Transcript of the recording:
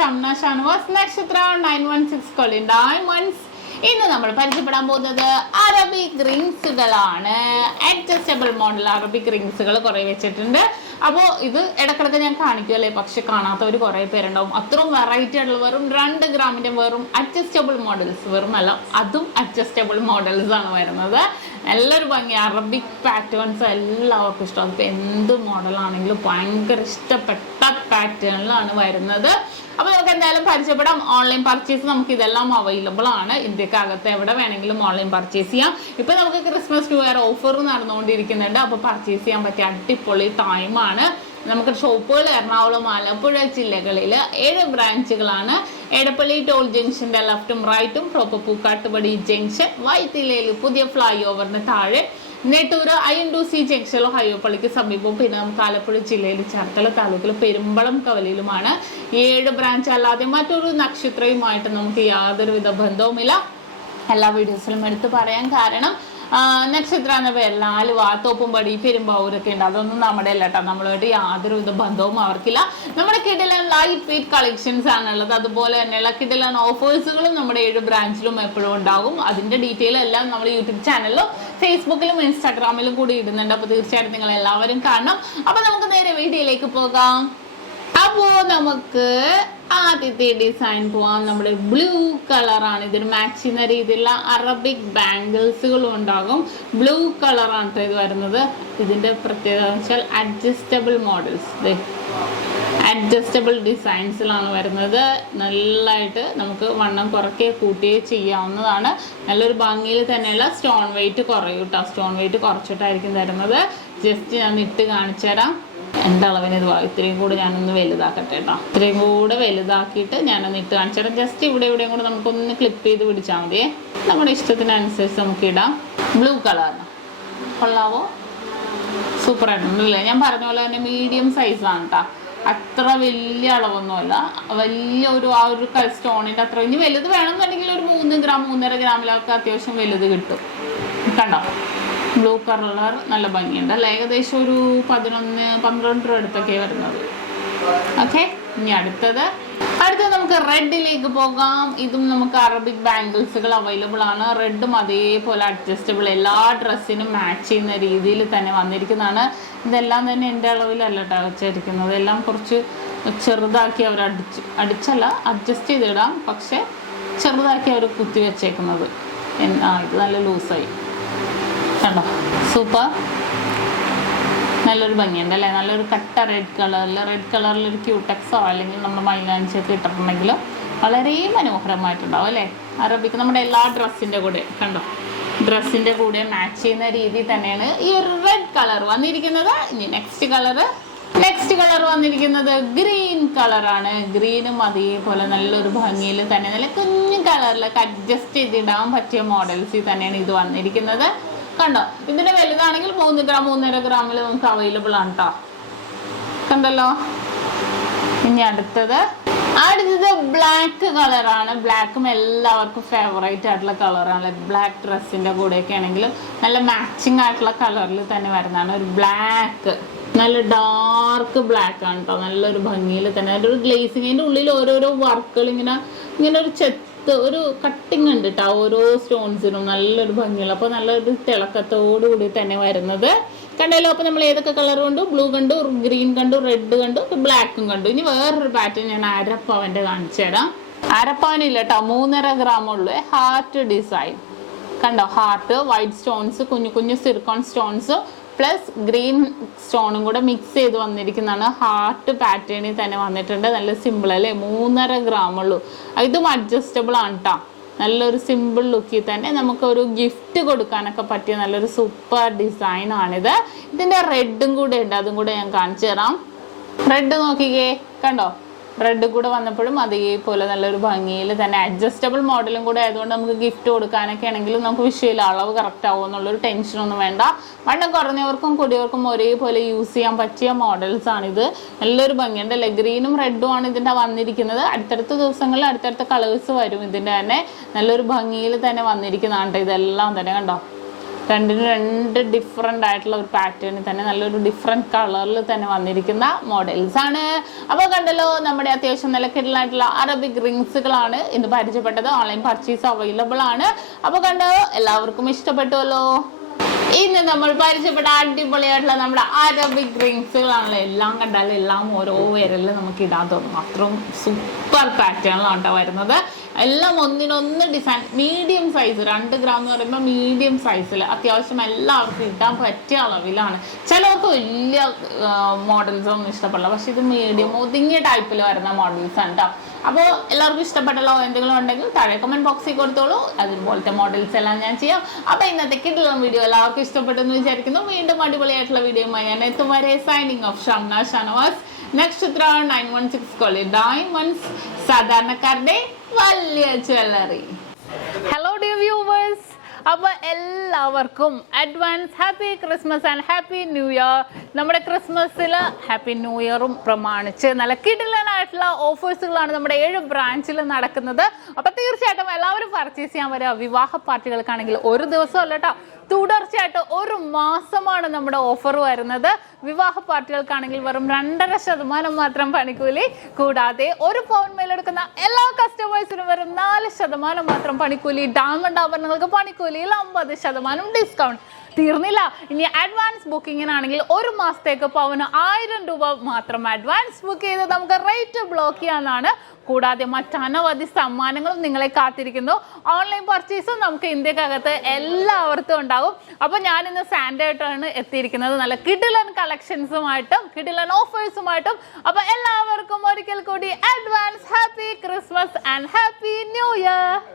Shamna Shanwas Nakshathra 916 calling diamonds. ഇന്ന് നമ്മൾ പരിചയപ്പെടാൻ പോകുന്നത് അറബിക് റിങ്സുകളാണ്. അഡ്ജസ്റ്റബിൾ മോഡൽ അറബിക് റിങ്സുകൾ കുറേ വെച്ചിട്ടുണ്ട്. അപ്പോൾ ഇത് ഇടക്കിടക്ക് ഞാൻ കാണിക്കുമല്ലേ, പക്ഷെ കാണാത്തവർ കുറേ പേരുണ്ടാവും. അത്രയും വെറൈറ്റി ആയിട്ടുള്ള വെറും 2 ഗ്രാമിൻ്റെ വെറും അഡ്ജസ്റ്റബിൾ മോഡൽസ്, വെറും അല്ല അതും അഡ്ജസ്റ്റബിൾ മോഡൽസ് ആണ് വരുന്നത്. നല്ലൊരു ഭംഗി, അറബിക് പാറ്റേൺസ് എല്ലാവർക്കും ഇഷ്ടം. അതിപ്പോൾ എന്ത് മോഡലാണെങ്കിലും ഭയങ്കര ഇഷ്ടപ്പെട്ട പാറ്റേണിലാണ് വരുന്നത്. അപ്പോൾ നമുക്ക് എന്തായാലും പരിചയപ്പെടാം. ഓൺലൈൻ പർച്ചേസ് നമുക്ക് ഇതെല്ലാം അവൈലബിൾ ആണ്. ഇന്ത്യക്കകത്ത് എവിടെ വേണമെങ്കിലും ഓൺലൈൻ പർച്ചേസ് ചെയ്യാം. ഇപ്പോൾ നമുക്ക് ക്രിസ്മസ് ന്യൂ ഇയർ ഓഫർ നടന്നുകൊണ്ടിരിക്കുന്നുണ്ട്. അപ്പോൾ പർച്ചേസ് ചെയ്യാൻ പറ്റിയ അടിപൊളി ടൈമാണ്. നമുക്ക് ഷോപ്പുകൾ എറണാകുളം, ആലപ്പുഴ ജില്ലകളിൽ 7 ബ്രാഞ്ചുകളാണ്. എടപ്പള്ളി ടോൾ ജംഗ്ഷൻ്റെ ലെഫ്റ്റും റൈറ്റും, പ്രോപ്പർ പൂക്കാട്ടുപടി ജംഗ്ഷൻ, വൈത്തിലയിൽ പുതിയ ഫ്ലൈ ഓവറിന് താഴെ, നെട്ടൂര് INDC ജംഗ്ഷനിലോ ഹൈവേപ്പള്ളിക്ക് സമീപവും, പിന്നെ നമുക്ക് ആലപ്പുഴ ജില്ലയിൽ ചേർത്തല താലൂക്കിൽ പെരുമ്പളം കവലയിലുമാണ് 7 ബ്രാഞ്ച്. അല്ലാതെ മറ്റൊരു നക്ഷത്രയുമായിട്ട് നമുക്ക് യാതൊരുവിധ ബന്ധവുമില്ല. എല്ലാ വീഡിയോസിലും എടുത്ത് പറയാൻ കാരണം നക്ഷത്ര എന്ന പേരിൽ 4 വാത്തോപ്പുംപടി പെരുമ്പാവൂരൊക്കെ ഉണ്ട്. അതൊന്നും നമ്മുടെ അല്ല കേട്ടോ, നമ്മളുമായിട്ട് യാതൊരുവിധ ബന്ധവും അവർക്കില്ല. നമ്മുടെ കിടിലൻ ലൈറ്റ് വെയിറ്റ് കളക്ഷൻസ് ആണുള്ളത്. അതുപോലെ തന്നെയുള്ള കിടിലൻ ഓഫേഴ്സുകളും നമ്മുടെ 7 ബ്രാഞ്ചിലും എപ്പോഴും ഉണ്ടാകും. അതിൻ്റെ ഡീറ്റെയിൽ എല്ലാം നമ്മുടെ യൂട്യൂബ് ചാനലിലും ഫേസ്ബുക്കിലും ഇൻസ്റ്റാഗ്രാമിലും കൂടി ഇടുന്നുണ്ട്. അപ്പോൾ തീർച്ചയായിട്ടും നിങ്ങൾ എല്ലാവരും കാണണം. അപ്പോൾ നമുക്ക് നേരെ വീഡിയോയിലേക്ക് പോകാം. അപ്പോൾ നമുക്ക് ആദ്യത്തെ ഡിസൈൻ പോവാം. നമ്മുടെ ബ്ലൂ കളറാണ്. ഇതിന് മാച്ച് ചെയ്യുന്ന രീതിയിലുള്ള അറബിക് ബാംഗിൾസുകളും ഉണ്ടാകും. ബ്ലൂ കളറാണ് ഇത് വരുന്നത്. ഇതിൻ്റെ പ്രത്യേകത വെച്ചാൽ അഡ്ജസ്റ്റബിൾ മോഡൽസ്, അഡ്ജസ്റ്റബിൾ ഡിസൈൻസിലാണ് വരുന്നത്. നല്ലതായിട്ട് നമുക്ക് വണ്ണം കുറയ്ക്കുകയോ കൂട്ടുകയോ ചെയ്യാവുന്നതാണ്. നല്ലൊരു ഭംഗിയിൽ തന്നെയുള്ള സ്റ്റോൺ വെയിറ്റ് കുറയും കേട്ടോ. സ്റ്റോൺ വെയിറ്റ് കുറച്ചിട്ടായിരിക്കും തരുന്നത്. ജസ്റ്റ് ഞാൻ ഇട്ട് കാണിച്ചു തരാം. എൻ്റെ അളവിന് ഇത് ഇത്രയും കൂടെ ഞാനൊന്ന് വലുതാക്കട്ടെ കേട്ടോ. ഇത്രയും കൂടെ വലുതാക്കിയിട്ട് ഞാനൊന്ന് ഇട്ട് കാണിച്ചു തരാം. ജസ്റ്റ് ഇവിടെയും കൂടെ നമുക്കൊന്ന് ക്ലിപ്പ് ചെയ്ത് പിടിച്ചാൽ മതിയേ. നമ്മുടെ ഇഷ്ടത്തിനനുസരിച്ച് നമുക്ക് ഇടാം. ബ്ലൂ കളറാണ്, കൊള്ളാവോ? സൂപ്പറായിട്ടുണ്ടല്ലേ. ഞാൻ പറഞ്ഞ പോലെ തന്നെ മീഡിയം സൈസാണ് കേട്ടോ. അത്ര വലിയ അളവൊന്നുമല്ല, വലിയ ആ ഒരു സ്റ്റോണിൻ്റെ അത്ര. ഇനി വലുത് വേണമെന്നുണ്ടെങ്കിൽ ഒരു 3 ഗ്രാം 3.5 ഗ്രാമിലൊക്കെ അത്യാവശ്യം വലുത് കിട്ടും. കണ്ടോ, ബ്ലൂ കളർ നല്ല ഭംഗിയുണ്ട് അല്ല. ഏകദേശം ഒരു 11-12 രൂപ അടുത്തൊക്കെ വരുന്നത്. ഓക്കെ, ഇനി അടുത്തത് നമുക്ക് റെഡിലേക്ക് പോകാം. ഇതും നമുക്ക് അറബിക് ബാംഗിൾസുകൾ അവൈലബിൾ ആണ്. റെഡും അതേപോലെ അഡ്ജസ്റ്റബിൾ, എല്ലാ ഡ്രസ്സിനും മാച്ച് ചെയ്യുന്ന രീതിയിൽ തന്നെ വന്നിരിക്കുന്നതാണ്. ഇതെല്ലാം തന്നെ എൻ്റെ അളവിലല്ല കേട്ടോ വെച്ചിരിക്കുന്നത്. എല്ലാം കുറച്ച് ചെറുതാക്കി അവർ അടിച്ചല്ല അഡ്ജസ്റ്റ് ചെയ്തിടാം, പക്ഷെ ചെറുതാക്കി അവർ കുത്തി വെച്ചേക്കുന്നത്. ഇത് നല്ല ലൂസായി കണ്ടോ, സൂപ്പർ. നല്ലൊരു ഭംഗിയുണ്ട് അല്ലേ. നല്ലൊരു കട്ട റെഡ് കളറിൽ ഒരു ക്യൂടെക്സോ അല്ലെങ്കിൽ നമ്മൾ മൈലാഞ്ചിയൊക്കെ ഇട്ടിട്ടുണ്ടെങ്കിൽ വളരെ മനോഹരമായിട്ടുണ്ടാവും അല്ലേ. അറബിക്ക് നമ്മുടെ എല്ലാ ഡ്രസ്സിൻ്റെ കൂടെ കണ്ടോ, ഡ്രസ്സിൻ്റെ കൂടെ മാച്ച് ചെയ്യുന്ന രീതി തന്നെയാണ് ഈ ഒരു റെഡ് കളർ വന്നിരിക്കുന്നത്. ഇനി നെക്സ്റ്റ് കളർ വന്നിരിക്കുന്നത് ഗ്രീൻ കളറാണ്. ഗ്രീനും അതേപോലെ നല്ലൊരു ഭംഗിയിൽ തന്നെ നല്ല കുഞ്ഞു കളറിലൊക്കെ അഡ്ജസ്റ്റ് ചെയ്തിടാൻ പറ്റിയ മോഡൽസിൽ തന്നെയാണ് ഇത് വന്നിരിക്കുന്നത്. കണ്ടോ, ഇതിന്റെ വലുതാണെങ്കിൽ 3 ഗ്രാം 3.5 ഗ്രാമിൽ നമുക്ക് അവൈലബിൾ ആണ് കേട്ടോ. കണ്ടല്ലോ. ഇനി അടുത്തത് ബ്ലാക്ക് കളറാണ്. ബ്ലാക്കും എല്ലാവർക്കും ഫേവറേറ്റ് ആയിട്ടുള്ള കളറാണ്. ബ്ലാക്ക് ഡ്രസ്സിന്റെ കൂടെയൊക്കെ ആണെങ്കിലും നല്ല മാച്ചിങ് ആയിട്ടുള്ള കളറിൽ തന്നെ വരുന്നതാണ്. ഒരു ബ്ലാക്ക്, നല്ല ഡാർക്ക് ബ്ലാക്ക് ആണ് കേട്ടോ. നല്ലൊരു ഭംഗിയിൽ തന്നെ ഒരു ഗ്ലേസിങ്. അതിൻ്റെ ഉള്ളിൽ ഓരോരോ വർക്കുകൾ ഇങ്ങനെ ഒരു കട്ടിങ് ഉണ്ട് കേട്ടോ. ഓരോ സ്റ്റോൺസിനും നല്ലൊരു ഭംഗിയുള്ള, അപ്പോൾ നല്ലൊരു തിളക്കത്തോടുകൂടി തന്നെ വരുന്നത്. കണ്ടല്ലോ. അപ്പോൾ നമ്മൾ ഏതൊക്കെ കളർ കണ്ടു? ബ്ലൂ കണ്ടു, ഗ്രീൻ കണ്ടു, റെഡ് കണ്ടു, ബ്ലാക്കും കണ്ടു. ഇനി വേറൊരു പാറ്റേൺ ഞാൻ അരപ്പവൻ്റെ കാണിച്ചു തരാം. അരപ്പവനില്ല കേട്ടോ, 3.5 ഗ്രാമുള്ളൂ. ഹാർട്ട് ഡിസൈൻ കണ്ടോ, ഹാർട്ട്, വൈറ്റ് സ്റ്റോൺസ്, കുഞ്ഞു സിർക്കോൺ സ്റ്റോൺസ് പ്ലസ് ഗ്രീൻ സ്റ്റോണും കൂടെ മിക്സ് ചെയ്ത് വന്നിരിക്കുന്നതാണ്. ഹാർട്ട് പാറ്റേണിൽ തന്നെ വന്നിട്ടുണ്ട്. നല്ല സിമ്പിൾ അല്ലേ. 3.5 ഗ്രാമുള്ളൂ. ഇതും അഡ്ജസ്റ്റബിൾ ആണ് കേട്ടോ. നല്ലൊരു സിമ്പിൾ ലുക്കിൽ തന്നെ നമുക്കൊരു ഗിഫ്റ്റ് കൊടുക്കാനൊക്കെ പറ്റിയ നല്ലൊരു സൂപ്പർ ഡിസൈൻ ആണിത്. ഇതിൻ്റെ റെഡും കൂടെ ഉണ്ട്, അതും കൂടെ ഞാൻ കാണിച്ചു തരാം. റെഡ് നോക്കിക്കേ, കണ്ടോ. റെഡ് കൂടെ വന്നപ്പോഴും അതേപോലെ നല്ലൊരു ഭംഗിയിൽ തന്നെ അഡ്ജസ്റ്റബിൾ മോഡലും കൂടെ ആയതുകൊണ്ട് നമുക്ക് ഗിഫ്റ്റ് കൊടുക്കാനൊക്കെ ആണെങ്കിലും നമുക്ക് വിഷയമില്ല, അളവ് കറക്റ്റ് ആവും എന്നുള്ളൊരു ടെൻഷനൊന്നും വേണ്ട. വണ്ണം കുറഞ്ഞവർക്കും കൂടിയവർക്കും ഒരേപോലെ യൂസ് ചെയ്യാൻ പറ്റിയ മോഡൽസ് ആണിത്. നല്ലൊരു ഭംഗിയുണ്ട് അല്ലേ. ഗ്രീനും റെഡും ആണ് ഇതിൻ്റെ വന്നിരിക്കുന്നത്. അടുത്തടുത്ത ദിവസങ്ങളിൽ അടുത്തടുത്ത കളേഴ്സ് വരും ഇതിൻ്റെ തന്നെ. നല്ലൊരു ഭംഗിയിൽ തന്നെ വന്നിരിക്കുന്നതാണ് ഇതെല്ലാം തന്നെ. കണ്ടോ, രണ്ടിനും രണ്ട് ഡിഫറെൻ്റ് ആയിട്ടുള്ള ഒരു പാറ്റേണിൽ തന്നെ നല്ലൊരു ഡിഫറെൻറ്റ് കളറിൽ തന്നെ വന്നിരിക്കുന്ന മോഡൽസ് ആണ്. അപ്പോൾ കണ്ടല്ലോ, നമ്മുടെ അത്യാവശ്യം നല്ല കിടലായിട്ടുള്ള അറബിക് റിങ്സുകളാണ് ഇന്ന് പരിചയപ്പെട്ടത്. ഓൺലൈൻ പർച്ചേസ് അവൈലബിൾ ആണ്. അപ്പോൾ കണ്ടോ, എല്ലാവർക്കും ഇഷ്ടപ്പെട്ടുവല്ലോ. ഇന്ന് നമ്മൾ പരിചയപ്പെട്ട അടിപൊളിയായിട്ടുള്ള നമ്മുടെ അറബിക് റിങ്സുകളാണല്ലോ. എല്ലാം കണ്ടാലും എല്ലാം ഓരോ വിരലിൽ നമുക്ക് ഇടാൻ തോന്നും. അത്രയും സൂപ്പർ പാറ്റേണിലാണ് കേട്ടോ വരുന്നത്. എല്ലാം ഒന്നിനൊന്ന് ഡിസൈൻ. മീഡിയം സൈസ് 2 ഗ്രാം എന്ന് പറയുമ്പോൾ മീഡിയം സൈസിൽ അത്യാവശ്യം എല്ലാവർക്കും ഇടാൻ പറ്റിയ അളവിലാണ്. ചിലർക്ക് വലിയ മോഡൽസ് ഒന്നും ഇഷ്ടപ്പെടില്ല, പക്ഷെ ഇത് മീഡിയം ഒതുങ്ങിയ ടൈപ്പിൽ വരുന്ന മോഡൽസ് ആണ് കേട്ടോ. അപ്പോൾ എല്ലാവർക്കും ഇഷ്ടപ്പെട്ടല്ലോ. എന്തെങ്കിലും ഉണ്ടെങ്കിൽ താഴെ കമന്റ് ബോക്സിൽ കൊടുത്തോളൂ. അതുപോലത്തെ മോഡൽസ് എല്ലാം ഞാൻ ചെയ്യാം. അപ്പോൾ ഇന്നത്തെ കിട്ടുള്ള വീഡിയോ എല്ലാവർക്കും ഇഷ്ടപ്പെട്ടെന്ന് വിചാരിക്കുന്നു. വീണ്ടും അടിപൊളിയായിട്ടുള്ള വീഡിയോയുമായി ഞാൻ എത്തും വരെ സൈനിങ് ഓഫ് ഷംന ഷനവാസ്, നക്ഷത്ര 916 കോളേജ് ഡയമണ്ട്സ്, സാധാരണക്കാരുടെ വലിയ ജ്വല്ലറി. ഹലോ ഡിയർ വ്യൂവേഴ്സ്, അപ്പോൾ എല്ലാവർക്കും advance happy Christmas and happy new year. നമ്മുടെ ക്രിസ്മസിൽ ഹാപ്പി ന്യൂ ഇയറും പ്രമാണിച്ച് നല്ല കിടിലനായിട്ടുള്ള ഓഫേഴ്സുകളാണ് നമ്മുടെ 7 ബ്രാഞ്ചിൽ നടക്കുന്നത്. അപ്പോൾ തീർച്ചയായിട്ടും എല്ലാവരും പർച്ചേസ് ചെയ്യാൻ വരിക. വിവാഹ പാർട്ടികൾക്കാണെങ്കിൽ ഒരു ദിവസം അല്ല കേട്ടോ, തുടർച്ചയായിട്ട് 1 മാസമാണ് നമ്മുടെ ഓഫർ വരുന്നത്. വിവാഹ പാർട്ടികൾക്കാണെങ്കിൽ വെറും 2.5% മാത്രം പണിക്കൂലി. കൂടാതെ 1 പൗൺ മേലെടുക്കുന്ന എല്ലാ കസ്റ്റമേഴ്സിനും വെറും 4% മാത്രം പണിക്കൂലി. ഡയമണ്ട് ആഭരണങ്ങൾക്ക് പണിക്കൂലിയിൽ 50% ഡിസ്കൗണ്ട്. തീർന്നില്ല, ഇനി അഡ്വാൻസ് ബുക്കിങ്ങിനാണെങ്കിൽ 1 മാസത്തേക്ക് പവന് 1000 രൂപ മാത്രം അഡ്വാൻസ് ബുക്ക് ചെയ്ത് നമുക്ക് റേറ്റ് ബ്ലോക്ക് ചെയ്യാനാണ്. കൂടാതെ മറ്റനവധി സമ്മാനങ്ങളും നിങ്ങളെ കാത്തിരിക്കുന്നു. ഓൺലൈൻ പർച്ചേസും നമുക്ക് ഇന്ത്യക്കകത്ത് എല്ലാവർക്കും ഉണ്ടാകും. അപ്പോൾ ഞാനിന്ന് സാൻഡേ ആയിട്ടാണ് എത്തിയിരിക്കുന്നത്, നല്ല കിടിലൻ കളക്ഷൻസുമായിട്ടും കിടിലൻ ഓഫേഴ്സുമായിട്ടും. അപ്പോൾ എല്ലാവർക്കും ഒരിക്കൽ കൂടി advance happy Christmas and happy new year.